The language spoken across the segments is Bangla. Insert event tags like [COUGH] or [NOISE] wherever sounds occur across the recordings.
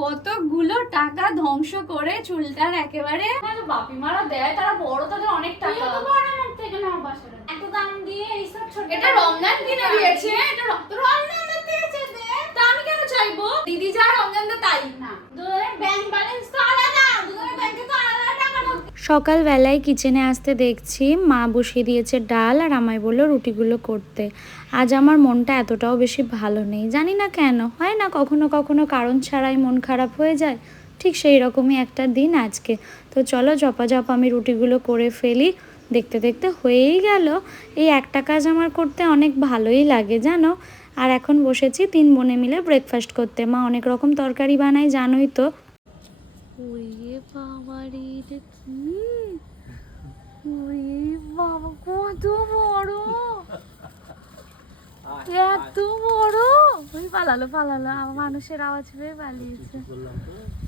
কতগুলো টাকা ধ্বংস করে চুলটার একেবারে? বাপি মারা দেয় তারা বড় তাদের অনেক টাকা। এত দাম দিয়ে এইসব ছোট এটা রমজান কিনে দিয়েছে। এটা রক্ত রমজান দিয়েছে তা আমি কেন চাইব? দিদি যা রমজান দা তাই। না। ব্যাংক ব্যালেন্স তো আলাদা দুজনের ব্যাংকে তো আলাদা টাকা ঢোকে সকালবেলায় কিচেনে আসতে দেখছি মা বসিয়ে দিয়েছে ডাল আর আমায় বলল রুটিগুলো করতে। আজ আমার মনটা এতটাও বেশি ভালো নেই। জানি না কেন, হয় না কখনো কখনো কারণ ছাড়াই মন খারাপ হয়ে যায়। ঠিক সেই রকমই একটা দিন আজকে। তো চলো জপা ঝপাঝপ আমি রুটিগুলো করে ফেলি। দেখতে দেখতে হয়েই গেল। এই একটা কাজ আমার করতে অনেক ভালোই লাগে, জানো? আর এখন বসেছি তিন বোনে মিলে ব্রেকফাস্ট করতে। মা অনেক রকম তরকারি বানায়, জানোই তো ওরে বাবারে এটা কি ওরে বাবা কত বড়। এত বড়। ওই পালালো পালালো আমার মানুষের আওয়াজ পেয়ে পালিয়েছে।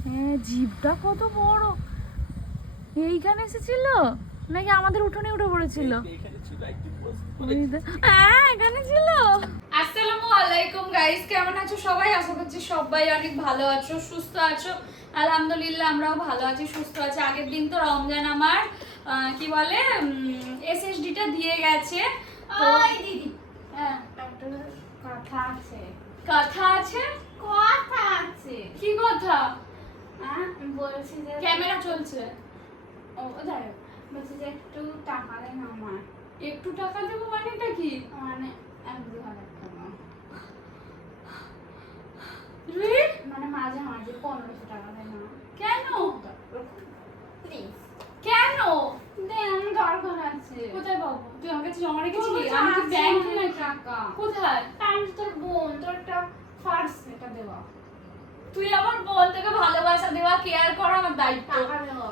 হ্যাঁ জিভটা কত বড়। এইখানে এসেছিল? নাকি আমাদের উঠোনে উঠে পড়েছিল? হ্যাঁ এখানে ছিল। আসসালামু আলাইকুম গাইস কেমন আছো সবাই? আশা করছি সবাই অনেক ভালো আছো সুস্থ আছো। আলহামদুলিল্লাহ আমরাও ভালো আছি সুস্থ আছি। আগের দিন তো রমজান আমার। কি বলে এসএসডিটা দিয়ে গেছে। তো দিদি। হ্যাঁ, কথা আছে। কথা আছে? কথা আছে। কি কথা? হ্যাঁ বলছি যে ক্যামেরা চলছে। ও দাঁড়াও বলছি যে একটু টাকা দেন আমার। একটু টাকা দেবো মানেটা কি? মানে এক দু হাজার টাকা। মানে মাঝে মাঝে পনেরোশো টাকা দেন না কেন? প্লিজ। কেন? দেন আমার দরকার আছে। কোথায় পাবো? তুই আমার কাছে জমা রেখেছিলি? আমি কি কাছে ব্যাংক টাকা। কোথায়? আমি তোর বোন তোর একটা ফার্স্ট এটা দেওয়া। তুই আমার বল তোকে ভালোবাসা দেওয়া কেয়ার করা আমার দায়িত্ব।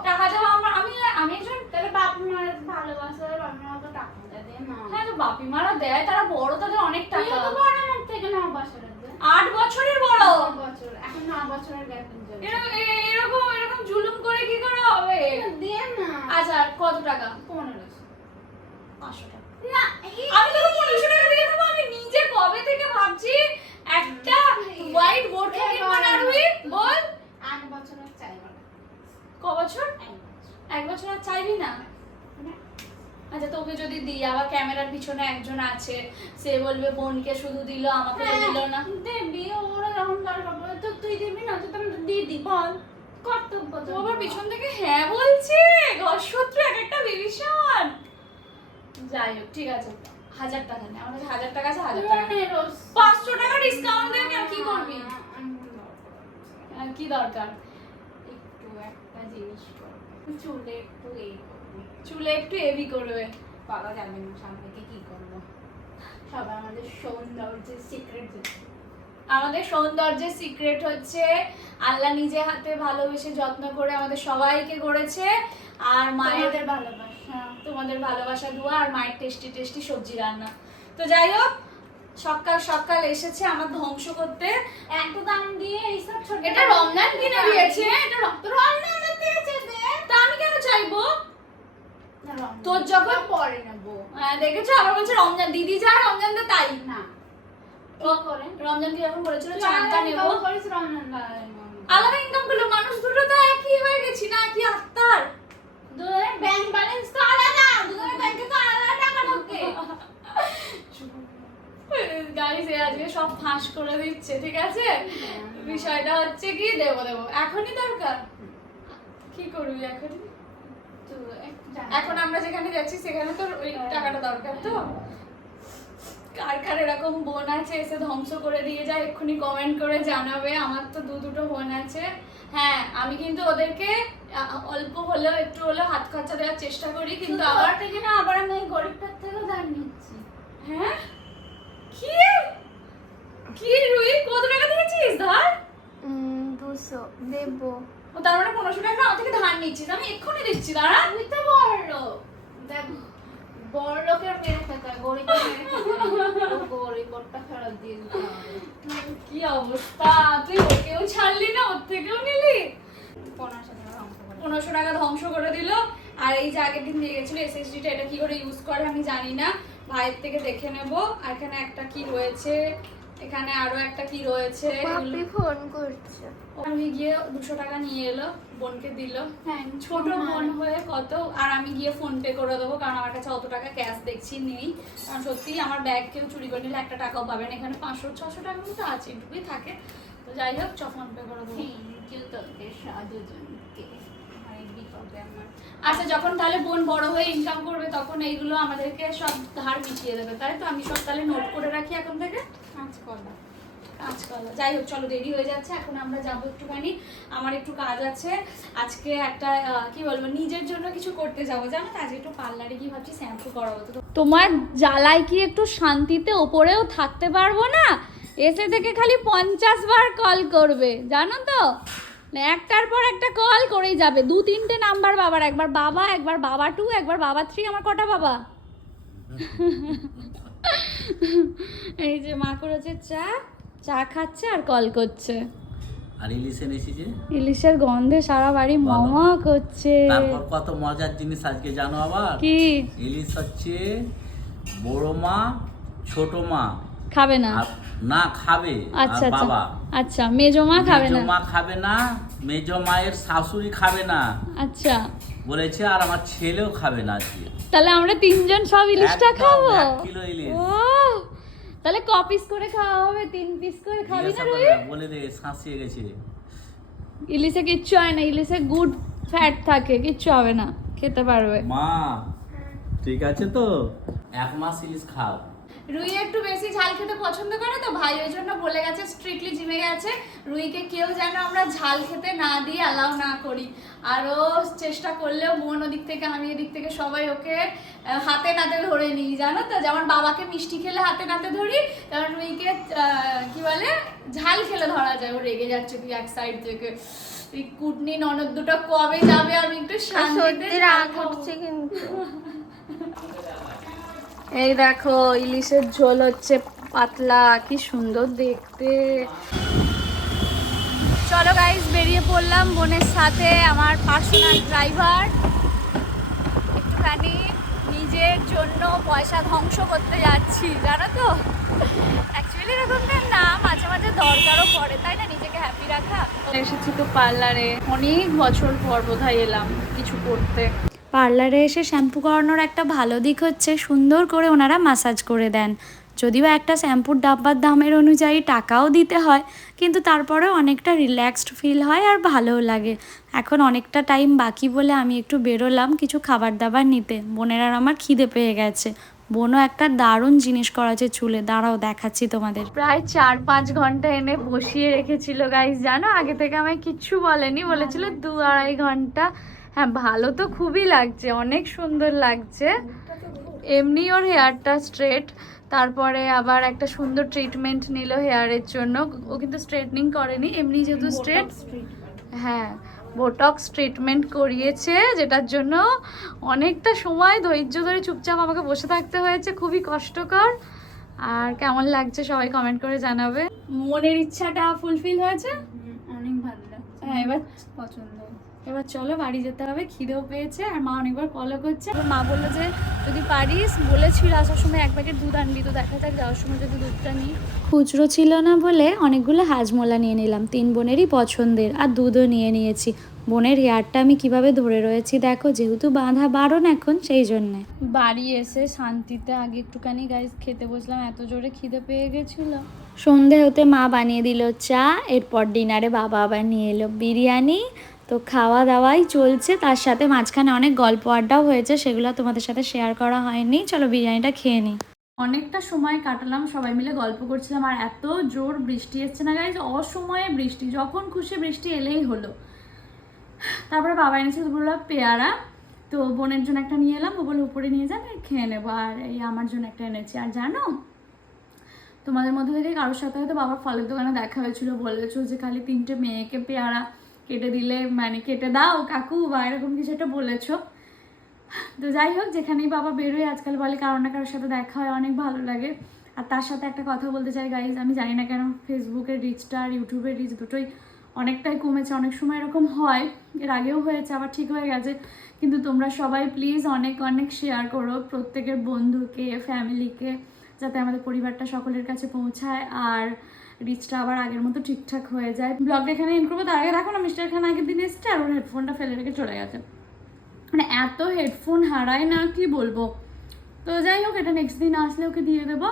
টাকা দেওয়া। আমার আমি আমি একজন তাহলে বাপ মার ভালোবাসা বাপ মা তো টাকা দে না। হ্যাঁ তো বাপি মারা দেয় তারা বড় তাদের অনেক তুই টাকা। তো বড় আমার থেকে ন বছরের আট বছরের বড়? বছর এখন ন বছরের গ্যাপ এরকম এ- এরকম এরকম জুলুম করে কি করে হবে দিয়ে না আচ্ছা কত টাকা পনেরোশো পাঁচশো টাকা। না আমি তোকে পনেরোশো টাকা দিয়ে দেবো আমি নিজে কবে থেকে ভাবছি একটা হোয়াইট বোর্ড থেকে বানাবি বল। আট বছরের চাই বলে ক বছর? এক বছর। আর চাইবি না? না। আচ্ছা তোকে যদি দিই আবার ক্যামেরার পিছনে একজন আছে সে বলবে বোনকে শুধু দিল আমাকে তো দিল না। দেবী ওরা যখন দরকার তো তুই দিবি না তো তুমি দিদি বল। কর্তব্য তো আবার পিছন থেকে হ্যাঁ বলছে। গসত্র এক একটা বিভীষণ। যাই হোক ঠিক আছে। হাজার টাকা নেই আমার কাছে হাজার টাকা আছে হাজার টাকা পাঁচশো টাকা ডিসকাউন্ট দেবে কেন কি করবি? আর কি দরকার? একটু একটা জিনিস চুলে একটু এই করব। চুলে একটু হেভি করবে। পাওয়া যাবে না সামনেকে কি করব। সবাই আমাদের সৌন্দর্যের সিক্রেট আমাদের সৌন্দর্যের সিক্রেট হচ্ছে আল্লাহ নিজে হাতে ভালোবেসে যত্ন করে আমাদের সবাইকে করেছে। আর মায়ের ভালোবাসা। তোমাদের ভালোবাসা দোয়া আর মায়ের টেস্টি টেস্টি সবজি রান্না। তো যাই হোক সকাল সকাল এসেছে আমার ধ্বংস করতে। এত দাম দিয়ে এইসব ছোট এটা রমজান কিনে দিয়েছে এটা রমজান দিয়েছে তা আমি কেন চাইব? তোর যখন পরে নেব। আহ, দেখেছ? আবার বলছে রমজান দিদি যা রমজান তাই। না। রমজান বলেছিল চাঁদটা আলাদা নেব। ইনকাম করল মানুষ দুটো তো একই হয়ে গেছি না কি আত্মার। দুজনের ব্যাংক ব্যালেন্স তো আলাদা দুজনের ব্যাংকে তো আলাদা টাকা ঢোকে। গাইস এ আজকে সব ফাঁস করে দিচ্ছে ঠিক আছে? বিষয়টা হচ্ছে কি? দেবো দেবো। এখনই দরকার। কি করবি এখনই? এখন আমরা যেখানে যাচ্ছি সেখানে তো ওই টাকাটা দরকার তো? কার কার এরকম বোন আছে এসে ধ্বংস করে দিয়ে যায় এক্ষুনি কমেন্ট করে জানাবে। আমার তো দু দুটো বোন আছে। হ্যাঁ আমি কিন্তু ওদেরকে অল্প হলেও একটু হলেও হাত খরচা দেওয়ার চেষ্টা করি কিন্তু আবার থেকে না আবার আমি গরিবটার থেকেও ধার নিচ্ছি। হ্যাঁ? কি? কি রুই? কত টাকা দিয়েছিস? ধার? দুশো। দেবো। ও তার মানে পনেরোশো টাকা আমার থেকে ধার নিচ্ছিস। আমি এক্ষুনি দিচ্ছি দাঁড়া। তুই তো বড় দেখ বড় লোকের মেরে খেতে গরিব ওরটা ফেরত দিয়ে কি অবস্থা? তুই ওকেও ছাড়লি না, ওর থেকেও নিলি? পনেরোশো টাকা ধ্বংস করে দিল। আর এই যে আগের দিন দিয়ে গেছিল এসএসডিটা এটা কি করে ইউজ করে আমি জানি না। ভাইয়ের থেকে দেখে নেব। আর এখানে একটা কি রয়েছে? এখানে আরও একটা কি রয়েছে? পাপি ফোন করছে। আমি গিয়ে দুশো টাকা নিয়ে এলো বোনকে দিল। হ্যাঁ ছোট বোন হয়ে কত আর আমি গিয়ে ফোন পে করে দেবো কারণ আমার কাছে অত টাকা ক্যাশ দেখছি নেই। কারণ সত্যি আমার ব্যাগ কেউ চুরি করে নিলে একটা টাকাও পাবেন এখানে পাঁচশো ছশো টাকা মতো আছে এটুকুই থাকে। তো যাই হোক চ ফোন পে করে দেবো। থ্যাংক ইউ তোকে সাধুজনকে। আমার। আচ্ছা যখন তাহলে বোন বড় হয়ে ইনকাম করবে তখন এইগুলো আমাদেরকে সব ধার মিটিয়ে দেবে তাই তো? আমি সব তাহলে নোট করে রাখি এখন থেকে? কাঁচকলা কাঁচকলা যাই হোক চলো দেরি হয়ে যাচ্ছে এখন আমরা যাব একটুখানি। আমার একটু কাজ আছে। আজকে একটা কি বলব নিজের জন্য কিছু করতে যাব। জানো তো আজকে একটু পার্লারে গিয়ে ভাবছি শ্যাম্পু করাবো। তো তোমার জ্বালায় কি একটু শান্তিতে ওপরেও থাকতে পারব না? এসে থেকে খালি পঞ্চাশ বার কল করবে জানো তো? একটার পর একটা কল করেই যাবে। দু তিনটে নাম্বার বাবার একবার বাবা একবার বাবা টু একবার বাবা থ্রি আমার কটা বাবা? [LAUGHS] এই যে মা করেছে চা চা খাচ্ছে আর কল করছে। আর ইলিশ এনেছি যে ইলিশের গন্ধে সারা বাড়ি মমা করছে তারপর কত মজার জিনিস আজকে জানো আবার? কি? ইলিশ হচ্ছে বড় মা ছোট মা। খাবে না? না খাবে। আর আচ্ছা আচ্ছা। বাবা। আচ্ছা মেজো মা খাবে না? মা খাবে না মেজো মায়ের শাশুড়ি খাবে না। আচ্ছা। বলেছে আর আমার ছেলেও খাবে না আজকে। তাহলে আমরা তিনজন সব ইলিশটা খাব? কিলো ইলিশ। ও তাহলে ক পিস করে খাওয়া হবে? তিন পিস করে খাবি না রুই? বলে দে শাঁসিয়ে গেছে। ইলিশে কিচ্ছু হয় না ইলিশে গুড ফ্যাট থাকে কিচ্ছু হবে না খেতে পারবে। মা ঠিক আছে তো? এক মাস ইলিশ খাও। রুই একটু বেশি ঝাল খেতে পছন্দ করে তো ভাই ওই জন্য বলে গেছে স্ট্রিক্টলি জিমে গেছে। রুইকে কেউ যেন আমরা ঝাল খেতে না দিই অ্যালাউ না করি। আর ও চেষ্টা করলেও বোন ওদিক থেকে আমি এদিক থেকে সবাই ওকে হাতে নাতে ধরে নিই জানো তো? যেমন বাবাকে মিষ্টি খেলে হাতে নাতে ধরি তেমন রুইকে কি বলে? ঝাল খেলে ধরা যায়। ও রেগে যাচ্ছে তুই এক সাইড থেকে। এই কুটনি ননদ দুটো কবে যাবে আমি একটু শান্তিতে রাগ খাব। কিন্তু। [LAUGHS] এই দেখো, ইলিশের ঝোল হচ্ছে পাতলা, কি সুন্দর দেখতে। চলো গাইস বেরিয়ে পড়লাম বোনের সাথে, আমার পার্সোনাল ড্রাইভার একটুখানি নিজের জন্য পয়সা ধ্বংস করতে যাচ্ছি, জানো তো? অ্যাকচুয়ালি এরকমটার না, মাঝে মাঝে দরকারও পড়ে, তাই না? নিজেকে হ্যাপি রাখা। এসেছি তো পার্লারে অনেক বছর পর বোধহয় এলাম কিছু করতে। পার্লারে এসে শ্যাম্পু করানোর একটা ভালো দিক হচ্ছে সুন্দর করে ওনারা মাসাজ করে দেন। যদিও একটা শ্যাম্পুর ডাব্বার দামের অনুযায়ী টাকাও দিতে হয়, কিন্তু তারপরে অনেকটা রিল্যাক্সড ফিল হয় আর ভালোও লাগে। এখন অনেকটা টাইম বাকি বলে আমি একটু বেরোলাম কিছু খাবার দাবার নিতে। বোনের আমার খিদে পেয়ে গেছে। বোনও একটা দারুণ জিনিস করা করাছে চুলে। দাঁড়াও, দেখাচ্ছি তোমাদের। প্রায় চার পাঁচ ঘণ্টা এনে বসিয়ে রেখেছিল গাইস জানো? আগে থেকে আমায় কিচ্ছু বলেনি। বলেছিল দু আড়াই ঘণ্টা হ্যাঁ ভালো তো খুবই লাগছে অনেক সুন্দর লাগছে। এমনি ওর হেয়ারটা স্ট্রেট তারপরে আবার একটা সুন্দর ট্রিটমেন্ট নিল হেয়ারের জন্য। ও কিন্তু স্ট্রেটনিং করেনি এমনি যেহেতু স্ট্রেট হ্যাঁ বোটক্স ট্রিটমেন্ট করিয়েছে যেটার জন্য অনেকটা সময় ধৈর্য ধরে চুপচাপ আমাকে বসে থাকতে হয়েছে খুবই কষ্টকর। আর কেমন লাগছে সবাই কমেন্ট করে জানাবে। মনের ইচ্ছাটা ফুলফিল হয়েছে? অনেক ভালো লাগছে। হ্যাঁ এবার পছন্দ। এবার চলো বাড়ি যেতে হবে খিদেও পেয়েছে আর মা অনেকবার কলও করছে। মা বলল যে যদি পারিস বলেছিল আসার সময় এক প্যাকেট দুধ আনবি তো দেখা যাক যাওয়ার সময় যদি দুধটা নিই। খুচরো ছিল না বলে অনেকগুলো হাজমোলা নিয়ে নিলাম তিন বোনেরই পছন্দের আর দুধও নিয়ে নিয়েছি। বোনের হেয়ারটা আমি কীভাবে ধরে রয়েছি দেখো যেহেতু বাঁধা বারণ এখন সেই জন্যে। বাড়ি এসে শান্তিতে আগে একটুখানি গাইস খেতে বসলাম এত জোরে খিদে পেয়ে গেছিল। সন্ধে হতে মা বানিয়ে দিল চা এরপর ডিনারে বাবা আবার নিয়ে এলো বিরিয়ানি তো খাওয়া দাওয়াই চলছে। তার সাথে মাঝখানে অনেক গল্প আড্ডাও হয়েছে, সেগুলো তোমাদের সাথে শেয়ার করা হয়নি। চলো বিরিয়ানিটা খেয়ে নিই। অনেকটা সময় কাটালাম, সবাই মিলে গল্প করছিলাম, আর এত জোর বৃষ্টি এসছে না গাইজ অসময়ে বৃষ্টি, যখন খুশি বৃষ্টি এলেই হলো। তারপরে বাবা এনেছে বলল পেয়ারা, তো বোনের জন্য একটা নিয়ে এলাম, ও বলে উপরে নিয়ে যাবে খেয়ে নেব, আর এই আমার জন্য একটা এনেছি। আর জানো, তোমাদের মধ্যে থেকে কারোর সাথে হয়তো বাবার ফলের দোকানে দেখা হয়েছিল, বলেছ যে খালি তিনটে মেয়েকে পেয়ারা কেটে দিলে মানে কেটে দাও, কাকু, বা এরকম কিছু একটা বলেছ। তো যাই হোক, যেখানেই বাবা বেরোয়, আজকাল বলে কারও না কারোর সাথে দেখা হয়, অনেক ভালো লাগে। আর তার সাথে একটা কথা বলতে চাই গাইজ আমি জানি না কেন ফেসবুকের রিচটা আর ইউটিউবের রিচ দুটোই অনেকটাই কমেছে। অনেক সময় এরকম হয়, এর আগেও হয়েছে, আবার ঠিক হয়ে গেছে। কিন্তু তোমরা সবাই প্লিজ অনেক অনেক শেয়ার করো প্রত্যেকের বন্ধুকে ফ্যামিলিকে যাতে আমাদের পরিবারটা সকলের কাছে পৌঁছায়। আর রিচটা আবার আগের মতো ঠিকঠাক হয়ে যায়। ব্লগটা এখানে এন্ড করব, তার আগে দেখো না মিস্টার খান আগের দিন এসছে আর ওর হেডফোনটা ফেলে রেখে চলে গেছে। মানে এত হেডফোন হারায় না, কি বলব? তো যাই হোক, এটা নেক্সট দিন আসলে ওকে দিয়ে দেবো।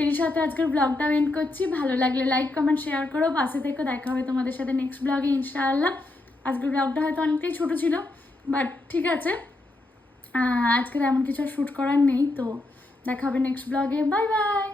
এরই সাথে আজকের ব্লগটা এন্ড করছি। ভালো লাগলে লাইক কমেন্ট শেয়ার করো। পাশে থেকে দেখা হবে তোমাদের সাথে নেক্সট ব্লগে ইনশাআল্লাহ। আজকের ব্লগটা হয়তো অনেকটাই ছোট ছিল বাট ঠিক আছে। আজকে তেমন কিছু শ্যুট করার নেই, তো দেখা হবে নেক্সট ব্লগে বাই বাই